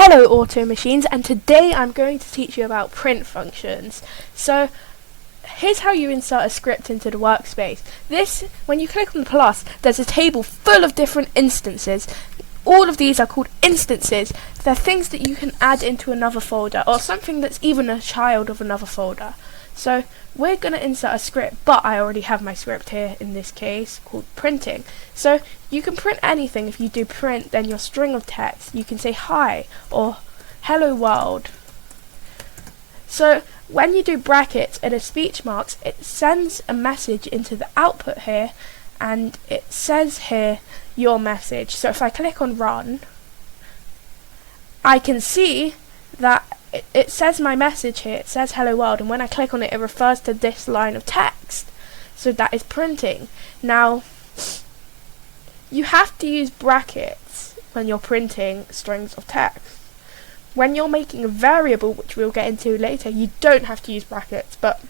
Hello Auto Machines, and today I'm going to teach you about print functions. So here's how you insert a script into the workspace. When you click on the plus, there's a table full of different instances. All of these are called instances. They're things that you can add into another folder, or something that's even a child of another folder. So we're going to insert a script, but I already have my script here in this case called printing. So you can print anything. If you do print, then your string of text, you can say hi or hello world. So when you do brackets and a speech marks, it sends a message into the output here, and it says here your message. So if I click on run, I can see that it says my message here. It says hello world, and when I click on it, it refers to this line of text. So that is printing. Now you have to use brackets when you're printing strings of text. When you're making a variable, which we'll get into later, you don't have to use brackets, but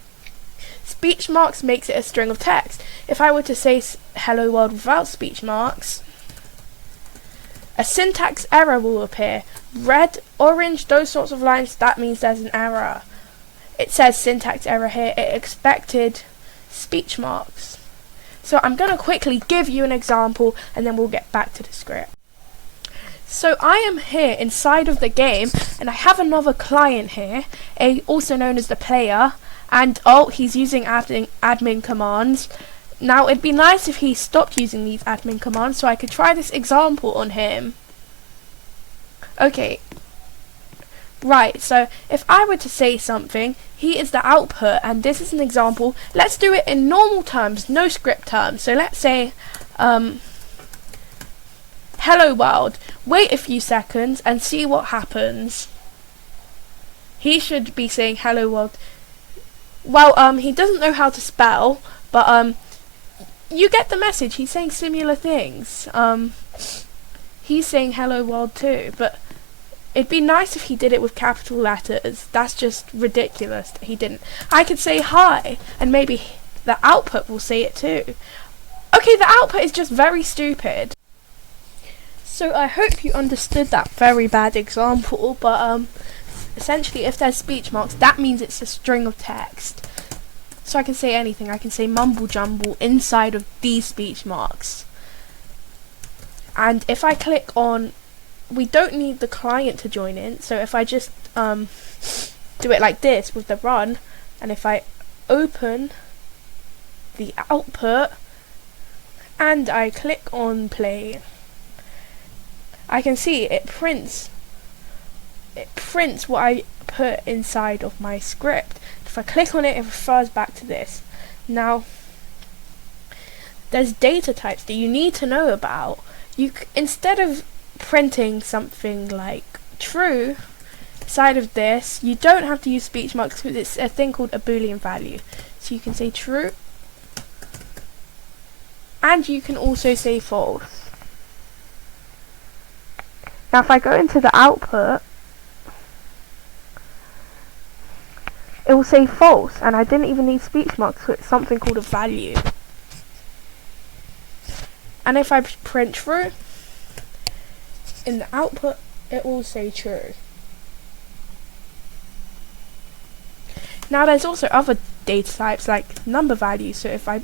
speech marks makes it a string of text. If I were to say hello world without speech marks, a syntax error will appear. Red, orange, those sorts of lines, that means there's an error. It says syntax error here. It expected speech marks. So I'm going to quickly give you an example, and then we'll get back to the script. So I am here inside of the game, and I have another client here, also known as the player, and he's using admin commands. Now it'd be nice if he stopped using these admin commands so I could try this example on him. Okay, right, so if I were to say something, he is the output, and this is an example. Let's do it in normal terms, no script terms. So let's say hello world. Wait a few seconds and see what happens. He should be saying hello world. Well, he doesn't know how to spell, but you get the message. He's saying similar things. He's saying hello world too, but it'd be nice if he did it with capital letters. That's just ridiculous that he didn't. I could say hi, and maybe the output will say it too. Okay, the output is just very stupid. So I hope you understood that very bad example, but essentially if there's speech marks, that means it's a string of text. So I can say anything. I can say mumble jumble inside of these speech marks. And if I click on, we don't need the client to join in, so if I just do it like this with the run, and if I open the output and I click on play, I can see it prints what I put inside of my script. If I click on it, it refers back to this. Now there's data types that you need to know about. Instead of printing something like true inside of this, you don't have to use speech marks because it's a thing called a Boolean value. So you can say true, and you can also say false. Now if I go into the output, it will say false, and I didn't even need speech marks, so it's something called a value. And if I print true, in the output it will say true. Now there's also other data types like number values, so if I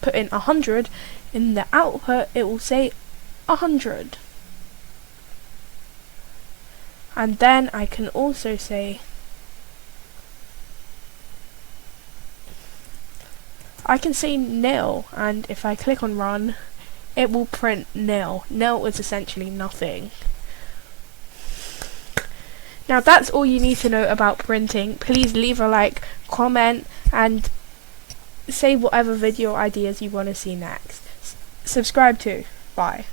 put in 100, in the output it will say 100. And then I can also say, I can say nil, and if I click on run, it will print nil. Nil is essentially nothing. Now that's all you need to know about printing. Please leave a like, comment, and say whatever video ideas you want to see next. Subscribe too. Bye.